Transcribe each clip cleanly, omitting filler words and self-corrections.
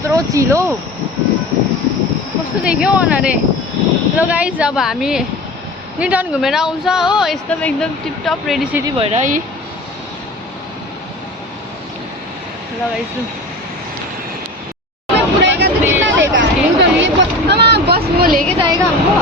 यत्रो चिलो कस्तो देख्यो अनारे। ल गाइस अब हामी न्युटन घुमेर आउँछ हो, यस्तो एकदम टिपटप रेडी सेडी भएर है। ल गाइस पूरा का तो कितना लेगा न्यूटन? ये बस वो लेके जाएगा हमको।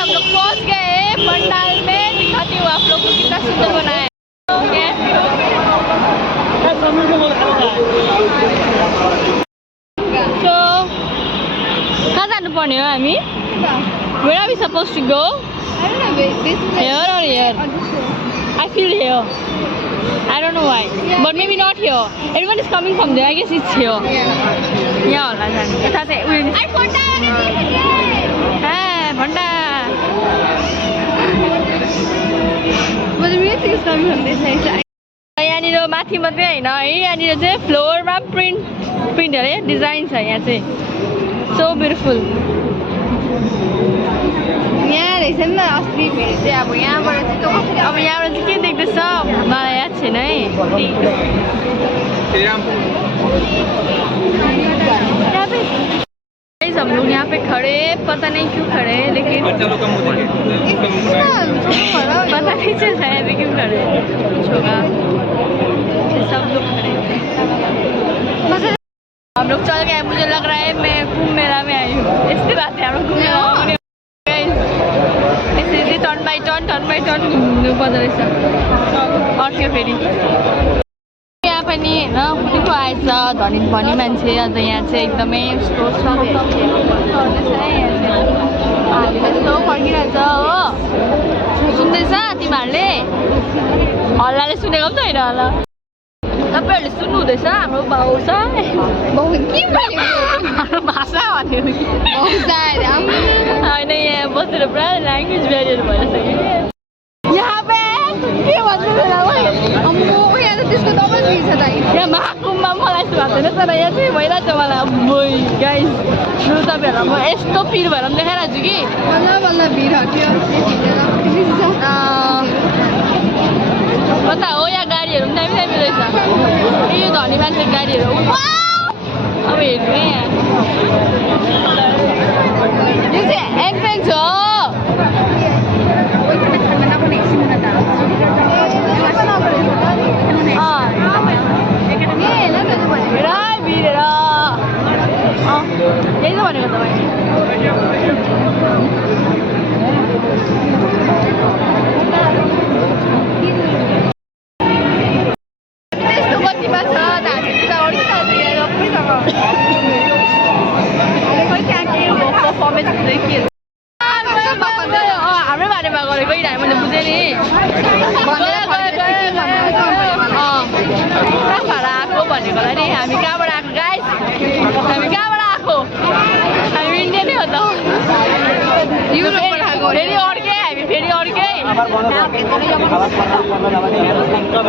हम लोग पहुंच गए पंडाल में, दिखाती हूँ आप लोग को कितना सुंदर बनाया है। So कहाँ जानुपर्ने हो हामी? Where are we supposed to go? I don't know, this Here or here? I feel here. I don't know why, but maybe not here. Everyone is coming from there. I guess it's here. यहाँ होला जाने। यता चाहिँ उयो नि। भण्डा। But the music is coming from this side. यहाँनिर माथि मात्रै हैन है, यहाँनिर चाहिँ फ्लोरमा प्रिन्ट अरे डिजाइन छ यहाँ चाहिँ। So beautiful. यहाँ रहेछ नि त अस्ति भिड चाहिँ अब यहाँबाट चाहिँ अब यहाँबाट चाहिँ के देख्दैछ मलाई याद छैन है। हम लोग यहाँ पे खड़े, पता नहीं क्यों खड़े हैं, लेकिन पता नहीं चल रहा है लेकिन खड़े कुछ होगा। सब लोग खड़े हैं। हम लोग चल गए, मुझे लग रहा है मैं कुंभ मेला में आई हूँ। ऐसी बात है, हम लोग कुंभ मेला में ऐसे टर्न बाई टर्न घुम्नु पर्दो रहेछ। अर्क्यो फेरि यहाँ पनि होइन कुनीको आएछ धनी मान्छे। अन्त यहाँ चाहिँ एकदमै यस्तो यस्तो फर्किरहेछ हो। सुन्दैछ तिमीहरूले? हल्लाले सुनेको पनि त होइन होला। तपाईँहरूले सुन्नु हुँदैछ? हाम्रो बाउ छ भाषा भन्यो होइन, यहाँ बसेर पुरा ल्याङ्ग्वेज ब्यारियर भइसक्यो। यहाँ पे के भन्छ त्यसको डबल भिड छ त यहाँ महाकुम्भमा मलाई यस्तो भएको छैन, तर यहाँ चाहिँ भइरहेछ मलाई। बोइ गाइस लु तपाईँहरूलाई म यस्तो पिर भएर पनि देखाइरहेको छु कि बल्ल भिड हट्यो। कता हो यहाँ गाडीहरू पनि दामी रहेछ। यो धनी मान्छेको गाडीहरू अब हेर्नु है यहाँ। यो चाहिँ एन्ट्रेन्स हो। यही त भनेको तपाईँ। यस्तो गतिमा छ त हामी त अडिरहेको पर्फर्मेन्स हुँदै के हाम्रै बारेमा गरेको मैले बुझेँ नि। पुरा भाडा आएको भनेकोलाई नि। हामी कहाँबाट आएको गाइस? हामी कहाँबाट आएको? हामी इन्डियनै हो त। फेरि अर्कै हामी फेरि अर्कै।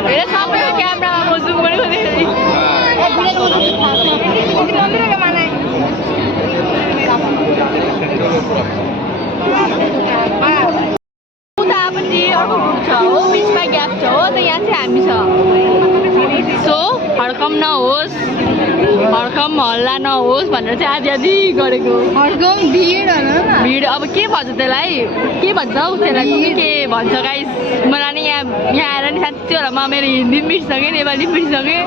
फेरि सबै क्यामेरामा म जुम गरेको थिएँ। उतापट्टि अर्को ग्रुप छ हो, बिचमा ग्याप छ हो, त यहाँ चाहिँ हामी छ। सो हड्कम नहोस्, हड्कम हल्ला नहोस् भनेर चाहिँ आधी गरेको। हड्कम भिड अब के भन्छ त्यसलाई? के भन्छ हौ त्यसलाई? के भन्छ गाइस? मलाई नि यहाँ आएर नि साँच्चै होला म मेरो हिन्दी पनि बिर्सकेँ, नेपाली पनि बिर्सकेँ।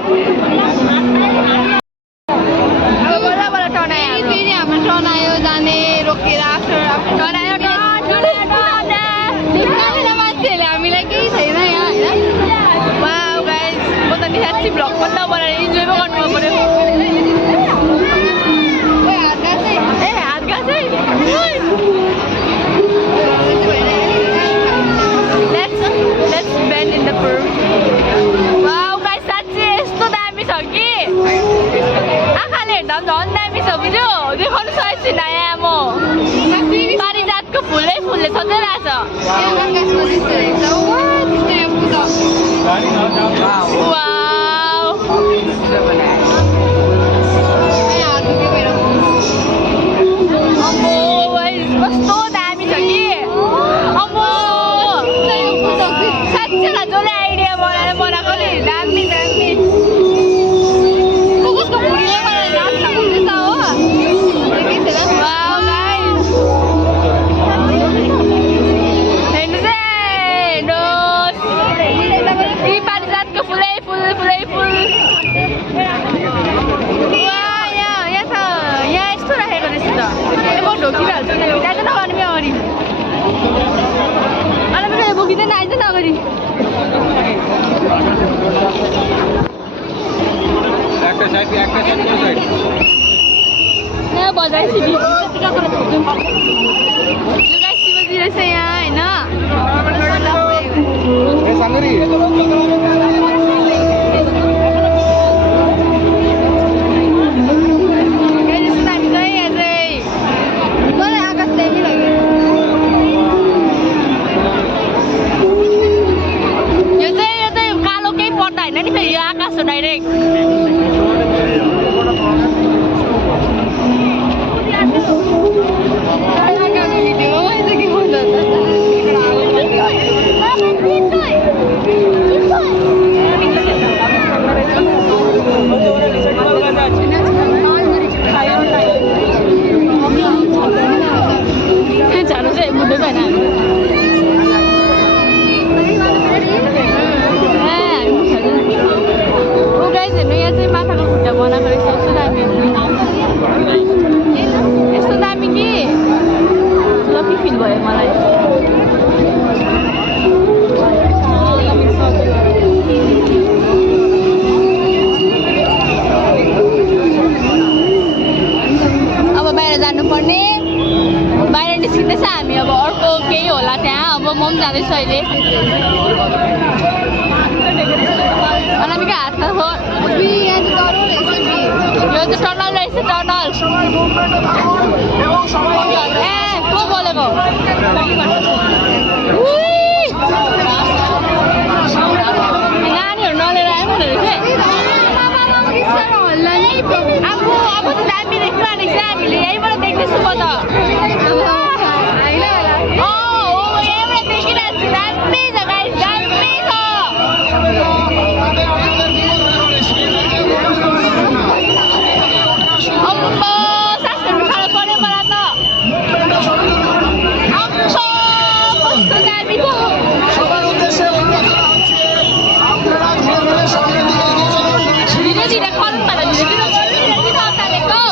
बल्ल टर्न आयो, फेरि हाम्रो टर्न आयो जाने रोकेर टर्न आयो मान्छेहरूले हामीलाई केही छैन यहाँ होइन। वाउ गाइस म त नि साँच्ची भ्लग पनि नबनाएर इन्जोय पो गर्नु पर्यो। हात गाँसै Let's bend in the curve. Wow guys साँच्ची यस्तो दामी छ कि आँखाले हेर्दा पनि झन् दामी छ बुझ्यो। देखाउनु सकेको छु नयाँ म पारिजातको फुलले सजाइरहेछ। वाउ ठोकिरहेको छु त्यहाँ चाहिँ नगर्ने अगाडि अनि पनि बोकिँदैन आइज न अगाडि यहाँ बजार सिटी शिवजी रहेछ यहाँ होइन आकाश हो डाइरेक्ट झाडु चाहिँ बुझ्दै छैन यहाँ चाहिँ माथाको खुट्टा बनाएको रहेछ कस्तो दामी यस्तो दामी कि लकी फिल भयो मलाई अब बाहिर जानुपर्ने बाहिर निस्किँदैछ हामी अब अर्को केही होला त्यहाँ अब म पनि जाँदैछु अहिले अनामिका हात हो यो चाहिँ टनल रहेछ टनल ए को बोलेको नानीहरू नलिएर आयो भने रहेछ अब त दामी देखिरहेको छ हामीले यहीँबाट देख्दैछु म त यहीँबाट देखिरहेको छु दामी छ गाइस दामी छ अम्बो सासहरू खानु पर्यो मलाई त अम्बो कस्तो दामी छ धिरे धिरे खल्नु पर्यो धिरे धिरे किन अत्तालेको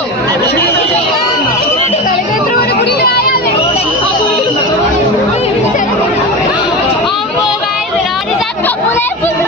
अम्बो गाइस हरिजातको फुलै फुल्छ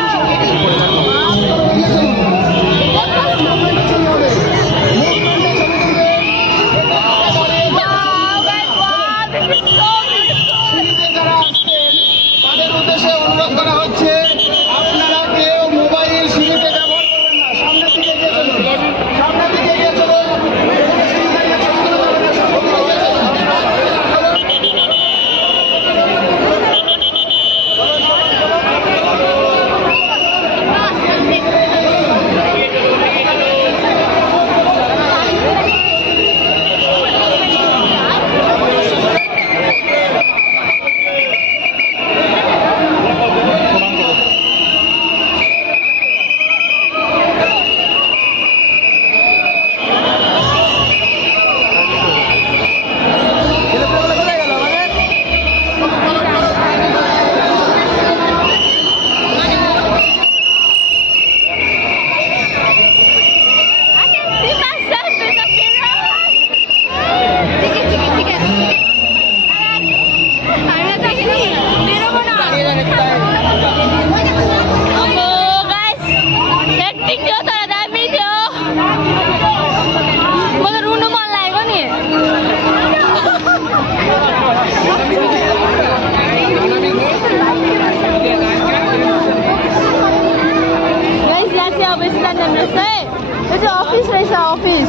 ऑफिस रहेछ ऑफिस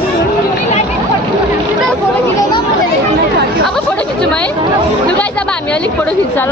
अब फोटो खिच्छु है लु गाइस अब हामी अलिक फोटो खिच्छ ल